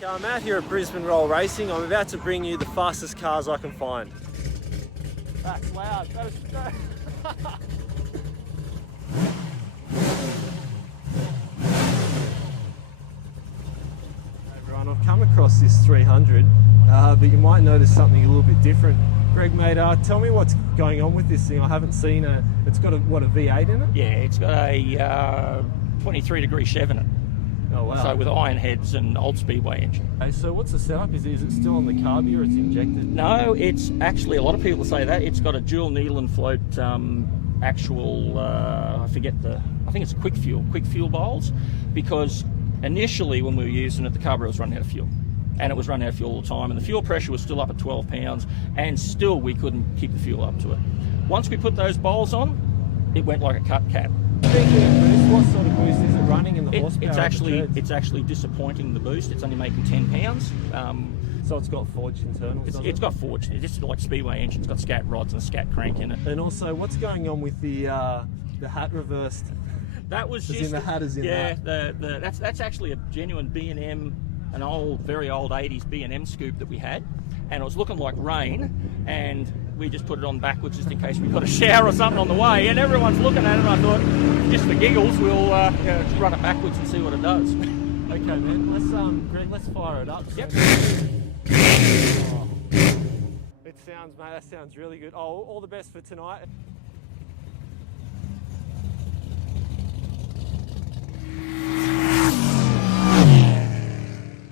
Okay, I'm out here at Brisbane Roll Racing. I'm about to bring you the fastest cars I can find. That's loud. That is... Everyone, I've come across this 300, but you might notice something a little bit different. Greg, mate, tell me what's going on with this thing. I haven't seen a... It's got a V8 in it? Yeah, it's got a 23-degree Chev in it. Oh, wow. So with iron heads and old Speedway engine. Okay, so what's the setup? Is it still on the carby or it's injected? No, it's actually, a lot of people say that. It's got a dual needle and float actual, I think it's quick fuel bowls, because initially when we were using it, the carburetor was running out of fuel. And it was running out of fuel all the time, and the fuel pressure was still up at 12 pounds, and still we couldn't keep the fuel up to it. Once we put those bowls on, it went like a cut cap. Speaking of boost, what sort of boost is it running in the horsepower? It's actually disappointing, the boost. It's only making 10 pounds. So it's got forged internals. It's got forged. It's just like Speedway engine. It's got scat rods and a scat crank in it. And also, what's going on with the hat reversed? That was just in the hat is in that. That's actually a genuine B&M, an old, very old 80s B&M scoop that we had, and it was looking like rain, and we just put it on backwards just in case we got a shower or something on the way, and everyone's looking at it, and I thought, just for giggles, we'll just run it backwards and see what it does. Okay, man. Let's Greg, let's fire it up. Yep. Oh. It sounds, mate. That sounds really good. Oh, all the best for tonight.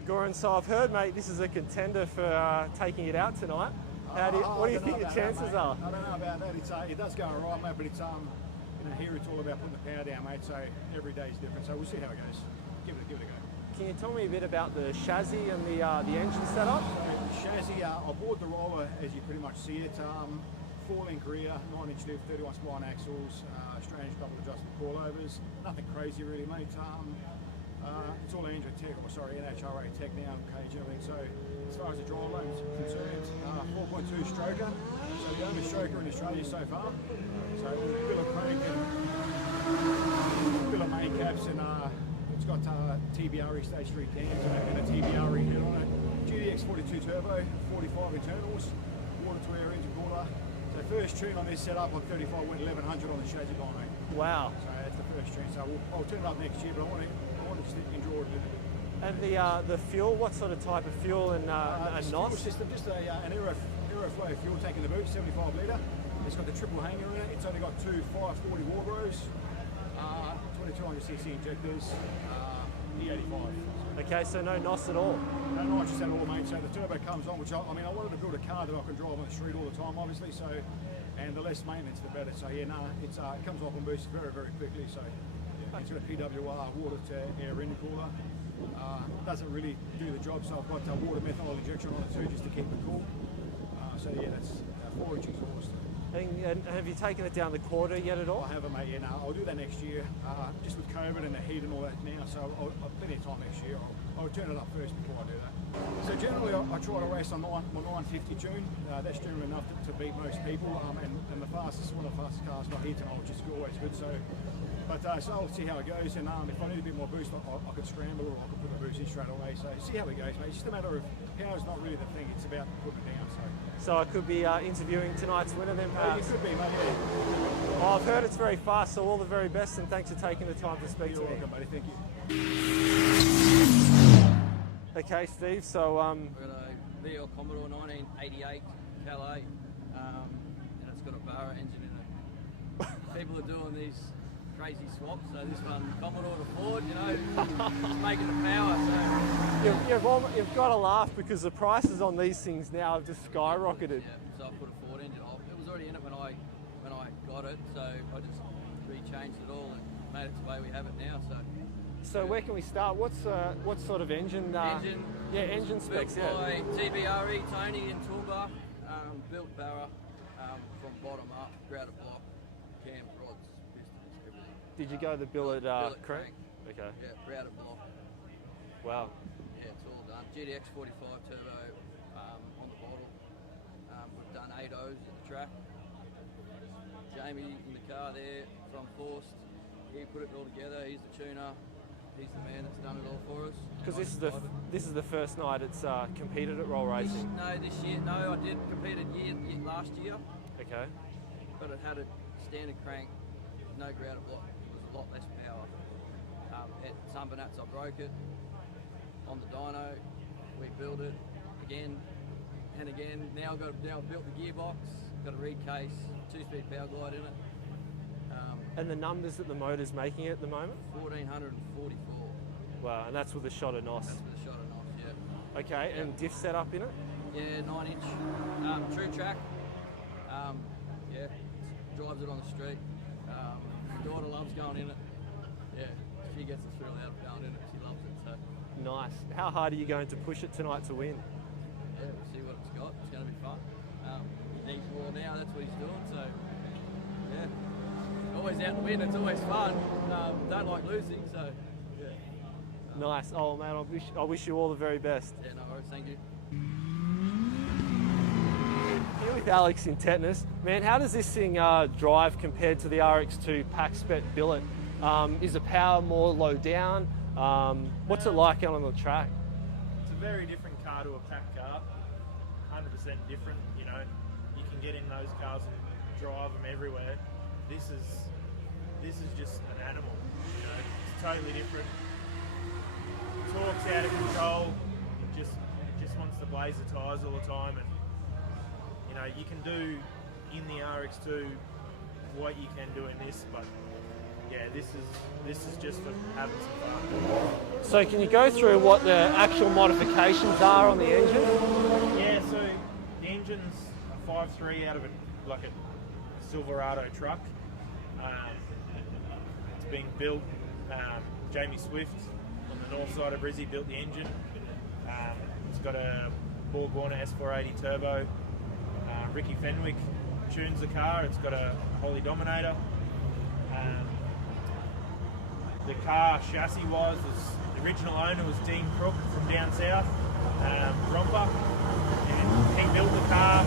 Goran, so I've heard, mate, this is a contender for taking it out tonight. What do you think the chances are? I don't know about that. It does go all right, mate, but it's here it's all about putting the power down, mate. So every day is different. So we'll see how it goes. Give it a go. Can you tell me a bit about the chassis and the engine setup? So the chassis, I bought the roller as you pretty much see it. 4-link rear, 9-inch diff, 31 spline axles, strange double adjustable coilovers. Nothing crazy really, mate. It's all NHRA Tech now, cage and everything. So as far as the driveline is concerned, 4.2 stroker. So the only stroker in Australia so far. So bill of crank and bill of main caps, and it's got TBRE stage 3 cams and a TBRE head on it. GDX 42 turbo, 45 internals, water to air engine cooler. So first tune on this setup on 35 went 1100 on the chassis dyno. Wow. So that's the first tune. So I'll turn it up next year, but I want to just enjoy it a bit. And the fuel, what sort of type of fuel and NOS? Fuel system, just an Aeroflow fuel tank in the boot, 75 litre. It's got the triple hanger in it. It's only got two 540 Warbros, 2200cc injectors, E85. Okay, so no NOS at all? No nitrous at all, mate. So the turbo comes on, which I wanted to build a car that I can drive on the street all the time, obviously. So, and the less maintenance, the better. So yeah, it comes off and boosts very, very quickly. So yeah, it's got a PWR water to air engine cooler. Doesn't really do the job, so I've got water methanol injection on it too, just to keep it cool. So yeah, that's 4-inch exhaust. And have you taken it down the quarter yet at all? I haven't, mate. Yeah, no, I'll do that next year. Just with COVID and the heat and all that now, so I'll plenty of time next year. I'll turn it up first before I do that. So generally, I try to race on my 950 tune. That's generally enough to beat most people. And one of the fastest cars got here tonight, which is always good. So I'll see how it goes. And if I need a bit more boost, I could scramble or I could put the boost in straight away. So see how it goes, mate. It's just a matter of power's not really the thing. It's about putting it down. So I could be interviewing tonight's winner then, perhaps? You could be, mate. Yeah. Well, I've heard it's very fast, so all the very best, and thanks for taking the time to speak to me. You're welcome, buddy. Thank you. Okay, Steve, so... We've got a VL Commodore 1988 Calais, and it's got a Barra engine in it. People are doing these crazy swaps, so this one Commodore to Ford, it's making the power. So You've got to laugh because the prices on these things now have just skyrocketed. yeah, so I put a Ford engine on. It was already in it when I got it, so I just rechanged it all and made it the way we have it now. So where can we start? What sort of engine? Engine specs. Built by TBRE, Tony in Toowoomba. Built Barra from bottom up, grouted block, cam rods, pistons, everything. Did you go the billet crank? Okay. Yeah, grouted block. Wow. Yeah, it's all done. GDX 45 turbo on the bottle. We've done 8 O's at the track. Jamie in the car there from Forst. He put it all together. He's the tuner. he's the man that's done it all for us. Because And I'm excited. this is the first night it's competed at roll racing. This year, no, I did competed last year, Okay. but it had a standard crank, no grouted block. It was a lot less power. At Sunburnats, I broke it. On the dyno, we built it again and again. Now I've built the gearbox, got a reed case, 2-speed power glide in it. And the numbers that the motor's making at the moment? 1444. Wow, and that's with a shot of NOS. That's with a shot of knots, yeah. Okay, Yeah. and diff setup in it? Yeah, 9-inch, true track. Yeah, drives it on the street. My daughter loves going in it. Yeah, she gets a thrill out of going in it. She loves it. So Nice. How hard are you going to push it tonight to win? yeah, we'll see what it's got. It's going to be fun. He needs more now. That's what he's doing. So yeah, always out to win. It's always fun. Don't like losing. So yeah, Nice. Oh man, I wish you all the very best. yeah, no worries. Thank you. Here with Alex in Tetanus. Man, how does this thing drive compared to the RX2 Pack Spec Billet? Is the power more low down? What's it like out on the track? It's a very different car to a pack car, 100% different. You know, you can get in those cars and drive them everywhere. This is just an animal. You know, it's totally different. Torque's out of control. It just wants to blaze the tyres all the time, and you know you can do in the RX2 what you can do in this, but yeah, this is just for having some fun. So can you go through what the actual modifications are on the engine? Yeah, so the engine's a 5.3 out of a Silverado truck. It's being built. Jamie Swift on the north side of Brizzy built the engine. It's got a Borg Warner S480 turbo. Ricky Fenwick tunes the car. It's got a Holy Dominator. The car chassis-wise, the original owner was Dean Crook from down south, Romper, and he built the car.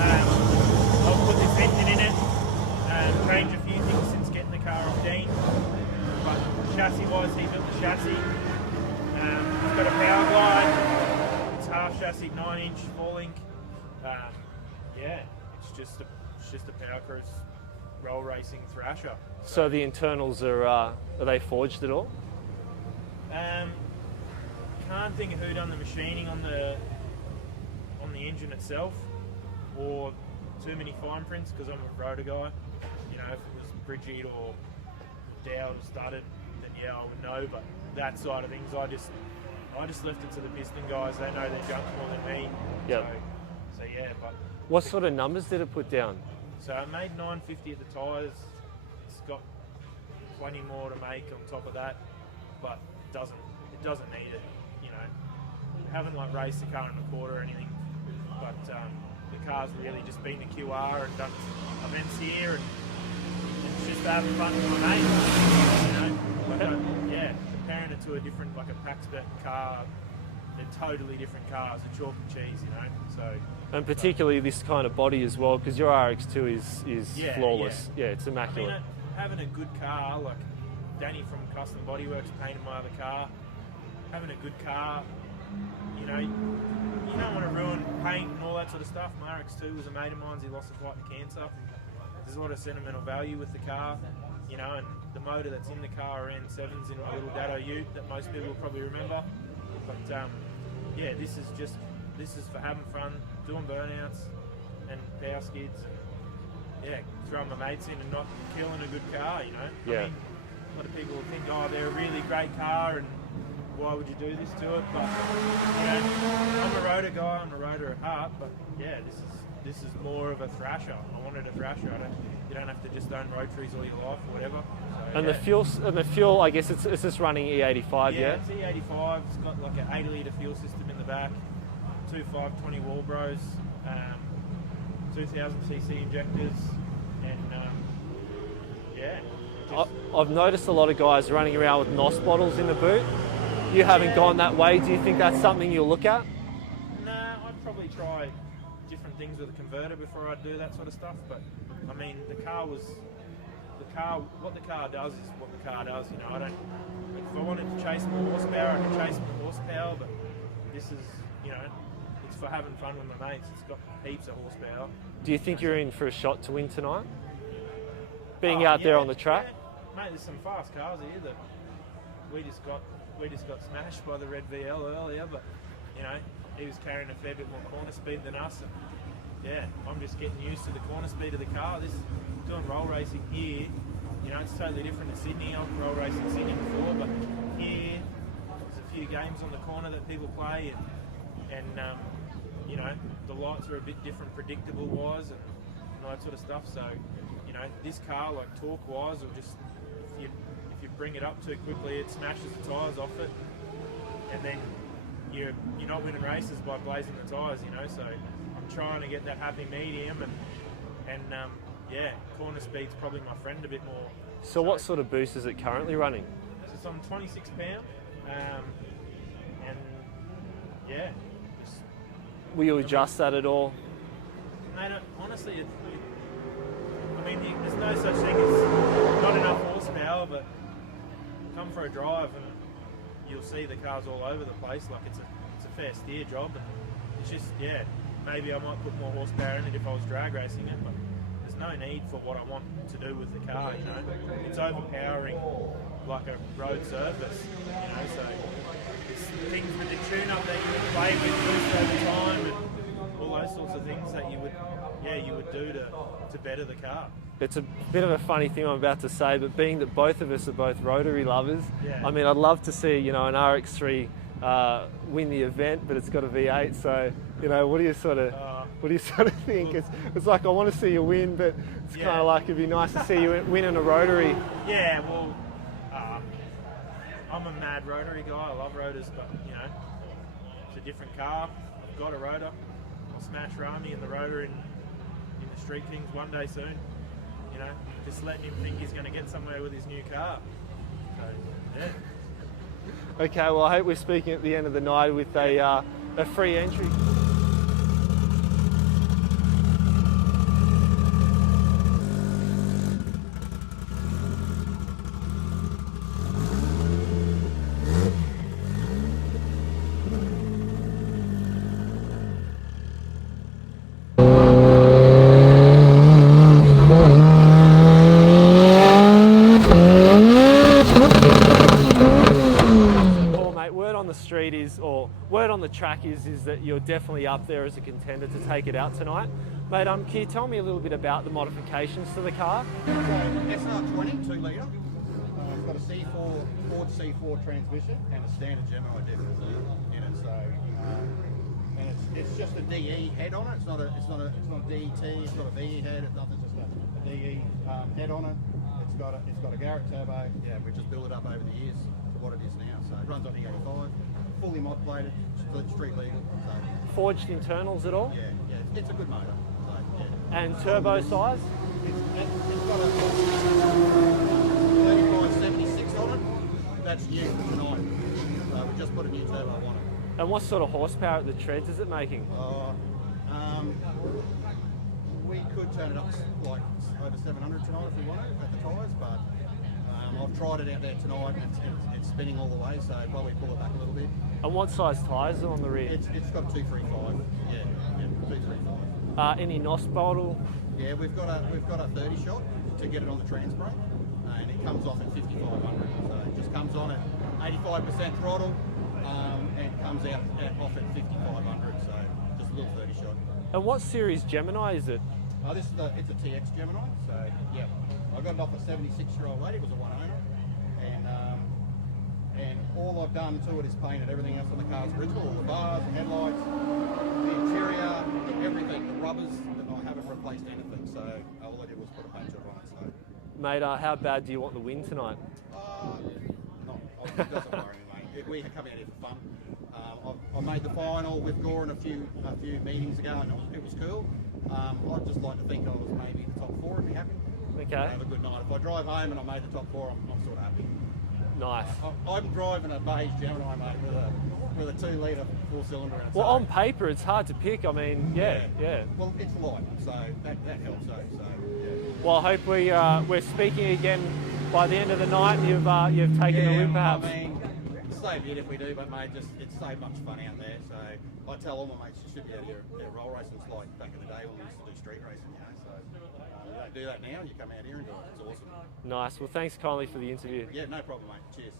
I've put this engine in it, changed a few things since getting the car off Dean, but chassis-wise, he built the chassis. It's got a power glide. It's half chassis, 9-inch, 4-link. Yeah, it's just a Power Cruise roll racing thrasher. So the internals are they forged at all? Can't think of who done the machining on the engine itself, or too many fine prints, because I'm a rotor guy. You know, if it was Bridget or Dowd or Studded, then yeah, I would know. But that side of things, I just left it to the piston guys. They know their junk more than me. Yep. So yeah, but What sort of numbers did it put down? so I made 950 at the tyres. It's got plenty more to make on top of that, but it doesn't need it. You know, I haven't like raced the car in a quarter or anything, but the car's really just been to QR and done events here, and it's just having fun with my mates. You know, yeah, comparing it to a different like a pack spec car, they're totally different cars. They're chalk and cheese, you know. So. And particularly this kind of body as well, because your RX2 is Yeah, flawless. yeah. Yeah, it's immaculate. Having a good car, like Danny from Custom Bodyworks painted my other car, having a good car, you know, you don't want to ruin paint and all that sort of stuff. My RX2 was a mate of mine, he lost a fight in cancer. There's a lot of sentimental value with the car, you know, and the motor that's in the car are N7s in my little Dado Ute that most people will probably remember. But yeah, this is for having fun, doing burnouts and power skids. Yeah, throwing my mates in and not killing a good car, you know. Yeah. I mean, a lot of people will think, oh, they're a really great car and why would you do this to it? But, you know, I'm a rotor guy, I'm a rotor at heart, but yeah, this is more of a thrasher. I wanted a thrasher. You don't have to just own rotaries all your life or whatever. So, And yeah. the fuel, I guess it's just running E85, yeah? It's E85. It's got like an 8-litre fuel system in the back, two 520 Walbros, 2000cc injectors, and yeah. I've noticed a lot of guys running around with NOS bottles in the boot. You haven't gone that way. Do you think that's something you'll look at? Nah, I'd probably try different things with a converter before I'd do that sort of stuff. But I mean, the car was what the car does is what the car does. You know, I don't. If I wanted to chase more horsepower, I can chase more horsepower. But this is, you know, it's for having fun with my mates. It's got heaps of horsepower. Do you think you're in for a shot to win tonight? Being out there on the track? Yeah. Mate, there's some fast cars here that we just got smashed by the red VL earlier, but you know, he was carrying a fair bit more corner speed than us, and yeah, I'm just getting used to the corner speed of the car. Doing roll racing here, you know, it's totally different to Sydney. I've roll raced in Sydney before, but here there's a few games on the corner that people play, and you know, the lights are a bit different predictable wise and all that sort of stuff. So, you know, this car, like torque wise, will just, if you bring it up too quickly, it smashes the tyres off it, and then you're not winning races by blazing the tyres, you know. So I'm trying to get that happy medium, and yeah, corner speed's probably my friend a bit more. So what sort of boost is it currently running? So it's on 26 pound, and yeah, just, Will you adjust that at all? mate, honestly, I mean, there's no such thing as not enough horsepower, but come for a drive and you'll see the car's all over the place. Like it's a fair steer job, and it's just, yeah, maybe I might put more horsepower in it if I was drag racing it, but there's no need for what I want to do with the car, you know. It's overpowering like a road surface, you know, so it's things with the tune-up that you would play with boost over time and all those sorts of things that you would do to better the car. It's a bit of a funny thing I'm about to say, but being that both of us are both rotary lovers, Yeah. I mean, I'd love to see, you know, an RX3 win the event, but it's got a V8. So, you know, what do you sort of think? It's like I want to see you win, but it's Yeah. kind of like it'd be nice to see you win in a rotary. Yeah, well, I'm a mad rotary guy. I love rotors, but you know, it's a different car. I've got a rotor. I'll smash Rami in the rotor in the Street Kings one day soon. You know, just letting him think he's going to get somewhere with his new car. So, yeah. Okay, well, I hope we're speaking at the end of the night with a free entry. Word on the track is that you're definitely up there as a contender to take it out tonight. Mate, can you tell me a little bit about the modifications to the car? So, SR20 2 litre. It's got a Ford C4 transmission and a standard Gemini diff in it. So, and it's just a DE head on it. It's not a DET. It's not a VE head. It's nothing. Just a DE head on it. It's got a Garrett turbo. Yeah, we've just built it up over the years to what it is now. So it runs on E85, fully mod plated, street legal. So, Forged internals at all? yeah, it's a good motor. So, yeah. And turbo size? It's got a 3576 on it. That's new for tonight. So we just put a new turbo on it. And what sort of horsepower at the treads is it making? We could turn it up like over 700 tonight if we wanted at the tyres, but I've tried it out there tonight and it's spinning all the way, so probably pull it back a little bit. And what size tyres are on the rear? It's got a 235. Yeah, 235. Any NOS bottle? Yeah, we've got a 30 shot to get it on the trans brake, and it comes off at 5500. So it just comes on at 85% throttle, and comes out off at 5500. So just a little 30 shot. And what series Gemini is it? It's a TX Gemini. So yeah, I got it off a 76-year-old lady. It was a one owner, and all I've done to it is painted. Everything else on the car's original, all the bars, the headlights, the interior, everything, the rubbers. I haven't replaced anything, so all I did was put a paint job on it. So, Mate, how bad do you want the win tonight? it doesn't worry me, mate. We come out here for fun. I made the final with Goran a few meetings ago, and it was cool. I'd just like to think I was maybe the top 4 if you're happy. Okay. Have a good night. If I drive home and I made the top 4, I'm sort of happy. Nice. I'm driving a beige Gemini, mate, with a 2 litre 4-cylinder in it. Well, so- on paper, it's hard to pick. I mean, yeah. Well, it's light, so that helps. So yeah. Well, I hope we're speaking again by the end of the night. And you've taken the win, perhaps. I mean, it's so good if we do, but mate, it's so much fun out there. So I tell all my mates, you should be out here roll racing. It's like back in the day when we used to do street racing, you know. So you don't do that now. You come out here and do it. It's awesome. Nice. Well, thanks kindly for the interview. Yeah, no problem, mate. Cheers.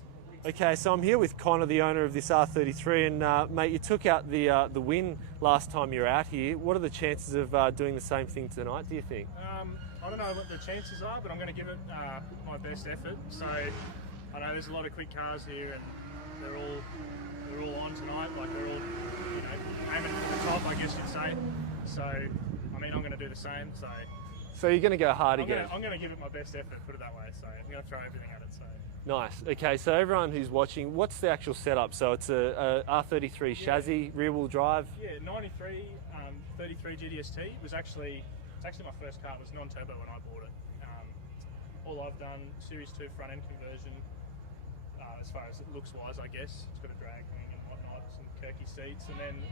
Okay, so I'm here with Connor, the owner of this R33, and mate, you took out the win last time you were out here. What are the chances of doing the same thing tonight, do you think? I don't know what the chances are, but I'm going to give it my best effort. So I know there's a lot of quick cars here, and they're all on tonight. Like they're all, aiming for the top, I guess you'd say. So I mean, I'm going to do the same. So you're going to go hard again? I'm going to give it my best effort, put it that way. So I'm going to throw everything at it. So. Nice. Okay, so everyone who's watching, what's the actual setup? So it's a R33 chassis, rear-wheel drive. Yeah, 93, 33 GDST. It's actually my first car. It was non-turbo when I bought it. All I've done, Series 2 front-end conversion, as far as it looks-wise, I guess. It's got a drag wing and whatnot, some Kirky seats, and then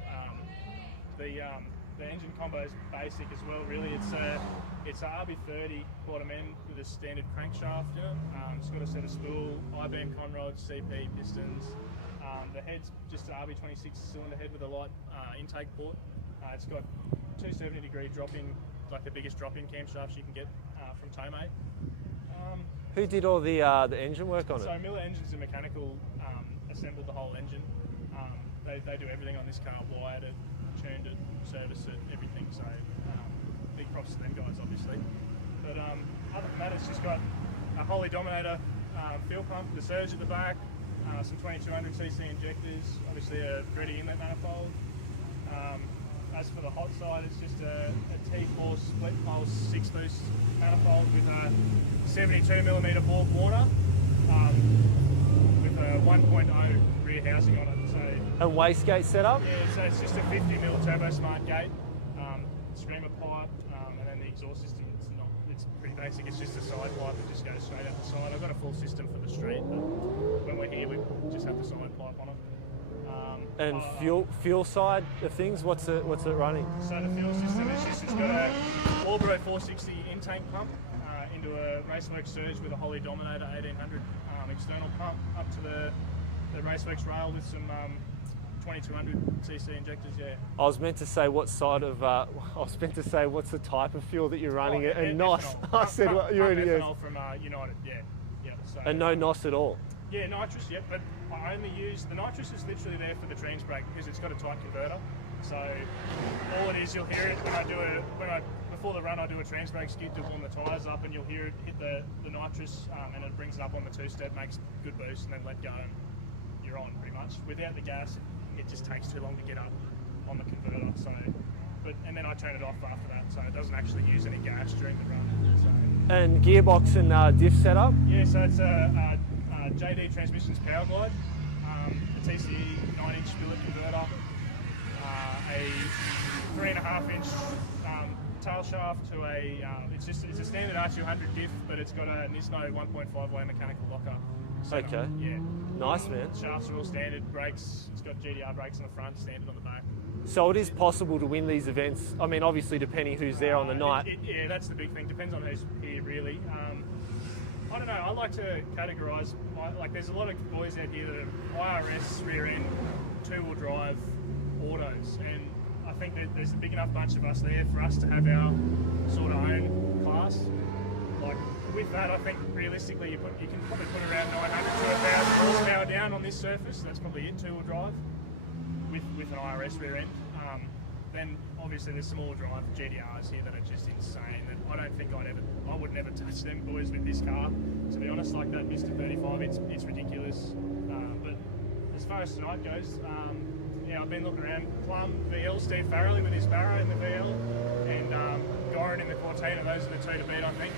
the engine combo is basic as well. Really, it's a RB30 bottom end with a standard crankshaft in it. It's got a set of spool, I-beam conrods, CP pistons. The head's just an RB26 cylinder head with a light intake port. It's got 270-degree drop-in, like the biggest drop-in camshafts you can get from Tomei. Who did all the engine work on it? So Miller Engines and Mechanical assembled the whole engine. They do everything on this car, wired it, tuned it, serviced it, everything. So big props to them guys, obviously. But other than that, it's just got a Holy Dominator fuel pump, the surge at the back, some 2200cc injectors, obviously a Greddy inlet manifold. As for the hot side, it's just a T4 split pulse 6-boost manifold with a 72mm bore Warner with a 1.0 rear housing on it. So, and wastegate setup? Yeah, so it's just a 50mm turbo smart gate, screamer pipe, and then the exhaust system. It's pretty basic. It's just a side pipe that just goes straight out the side. I've got a full system for the street, but when we're here, we just have the side pipe on it. And fuel side of things, what's it running? So the fuel system is just, it's got a Orbro 460 in-tank pump into a Raceworks Surge with a Holy Dominator 1800 external pump up to the Raceworks rail with some 2200cc injectors. Yeah. I was meant to say what side of what's the type of fuel that you're running and NOS. I said what you already used. From United. Yeah. So, and no NOS at all. Yeah, nitrous, yeah, but I only use, the nitrous is literally there for the trans brake because it's got a tight converter. So all it is, you'll hear it before the run I do a trans brake skid to warm the tyres up, and you'll hear it hit the nitrous and it brings it up on the 2-step, makes good boost, and then let go and you're on pretty much. Without the gas, it just takes too long to get up on the converter. So, and then I turn it off after that, so it doesn't actually use any gas during the run. So. And gearbox and diff setup? Yeah, so it's a JD Transmissions Power Glide, a TCE 9-inch billet converter, a 3.5-inch tail shaft to it's a standard R200 diff, but it's got a Nismo 1.5-way mechanical locker. Okay. Yeah. Nice, man. Shafts are all standard, brakes, it's got GDR brakes on the front, standard on the back. So it is possible to win these events. I mean, obviously depending who's there on the night. Yeah, that's the big thing. Depends on who's here, really. I don't know. I like to categorise. Like, there's a lot of boys out here that are IRS rear end, 2-wheel drive autos, and I think that there's a big enough bunch of us there for us to have our sort of own class. Like with that, I think realistically you can probably put around 900 to 1,000 horsepower down on this surface. That's probably it, 2-wheel drive with an IRS rear end. Then obviously there's some all drive GDRs here that are just insane. That I don't think I would never touch them boys with this car. To be honest, like that Mr. 35, it's ridiculous. But as far as tonight goes, yeah, I've been looking around. Plum, VL, Steve Farrelly with his Barrow in the VL, and Goran in the Cortina. Those are the two to beat, I think,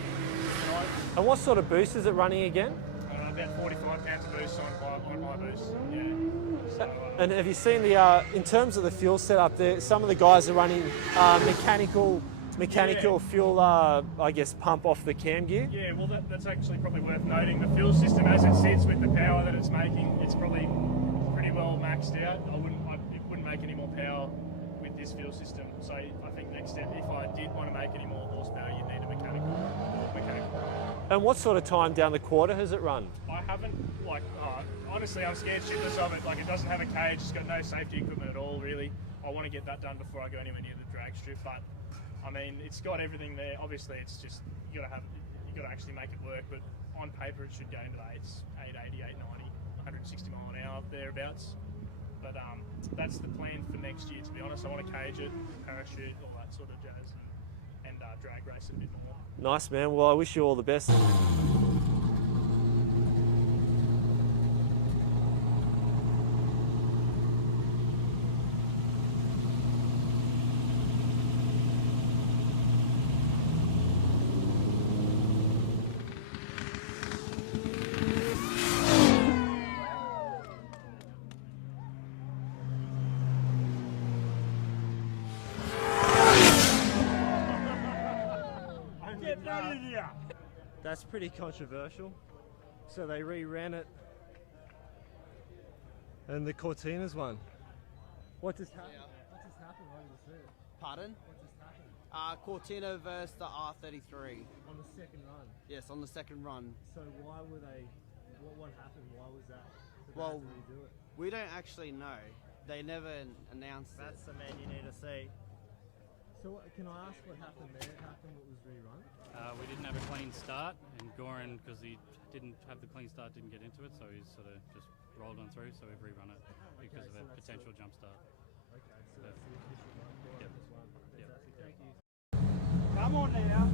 tonight. And what sort of boost is it running again? About 45 pounds of boost on my boost. Yeah. So, and have you seen the in terms of the fuel setup there? Some of the guys are running mechanical mechanical fuel, I guess, pump off the cam gear. Yeah, well, that's actually probably worth noting. The fuel system, as it sits with the power that it's making, it's probably pretty well maxed out. It wouldn't make any more power with this fuel system. So I think next step, if I did want to make any more horsepower, you'd need a mechanical. And what sort of time down the quarter has it run? I haven't, honestly, I'm scared shitless of it. Like, it doesn't have a cage, it's got no safety equipment at all, really. I want to get that done before I go anywhere near the drag strip, but I mean, it's got everything there. Obviously, it's just, you got to actually make it work, but on paper, it should go into the 880, 890, 160 mile an hour, thereabouts. But that's the plan for next year, to be honest. I want to cage it, parachute, all that sort of jazz, and drag race it a bit more. Nice, man. Well, I wish you all the best. That's pretty controversial. So they reran it, and the Cortinas won. What just happened? What just happened? I didn't see it. Pardon? What just happened? Cortina versus the R33. On the second run. Yes, on the second run. So why were they? What happened? Why was that? Did they Well, have to redo it? we don't actually know. They never announced it. That's the man you need to see. So can I ask what happened there? How come it was rerun? We didn't have a clean start, and Goran, because he didn't have the clean start, didn't get into it, so he's sort of just rolled on through, so we've rerun it because of a potential jump start. Okay, so that's the official one. Yep. Just one. Yep. Fantastic. Thank you. Come on now.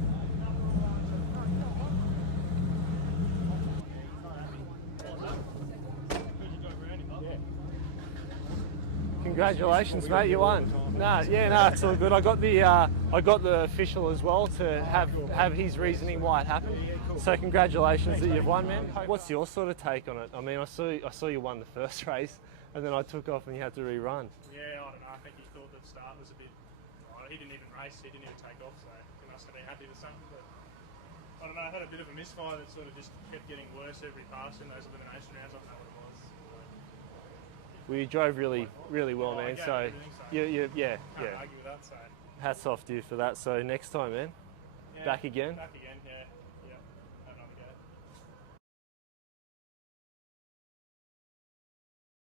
Congratulations, mate! You won. No, it's all good. I got the official as well to have his reasoning why it happened. So congratulations that you've won, man. What's your sort of take on it? I mean, I saw you won the first race, and then I took off and you had to rerun. Yeah, I don't know. I think he thought the start was a bit. He didn't even race. He didn't even take off. So he must have been happy with something. But I don't know. I had a bit of a misfire that sort of just kept getting worse every pass in those elimination rounds. I don't know what it was. Well, you drove really, really well, man. I So, gave everything, yeah. Can't argue with that. So Hats off to you for that. So next time, man. yeah, Back again. Back again. Yeah.